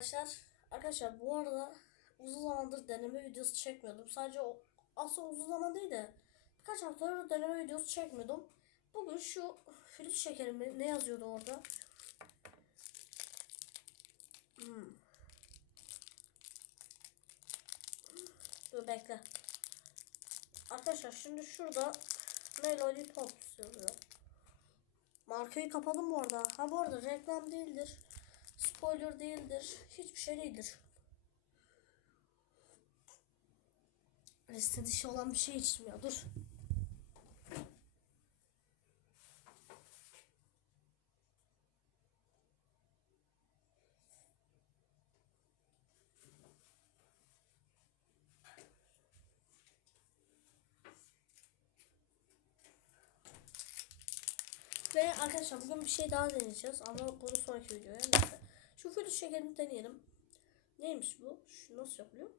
Arkadaşlar, arkadaşlar bu arada uzun zamandır deneme videosu çekmiyordum. Sadece o aslında uzun zaman değil de birkaç haftadır deneme videosu çekmiyordum. Bugün şu flüt şekerimi ne yazıyordu orada? Hmm. Dur bekle. Arkadaşlar şimdi şurada Melody Pops yazıyor. Markayı kapadım bu arada. Ha bu arada reklam değildir. Spoiler değildir. Hiçbir şey değildir. Liste dışı olan bir şey içmiyor. Dur. Ve arkadaşlar bugün bir şey daha deneyeceğiz ama bunu sonraki videoya. Neyse. Şu flüt şekerini deneyelim. Neymiş bu? Şu nasıl yapılıyor?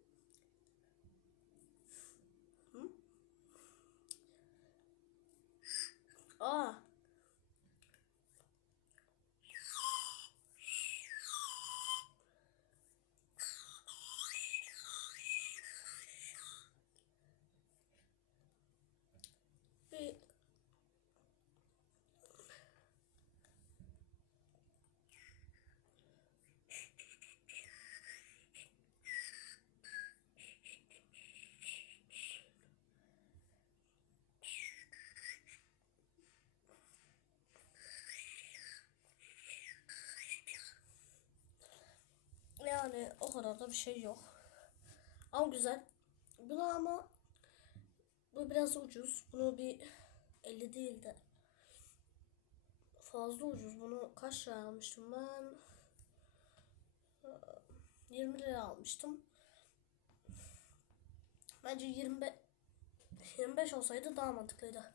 Yani o kadar da bir şey yok. Ama güzel. Bunu ama bu biraz ucuz. Bunu bir 50 değil de fazla ucuz. Bunu kaç lira almıştım ben? Ee, 20 lira almıştım. Bence 25 25 olsaydı daha mantıklıydı.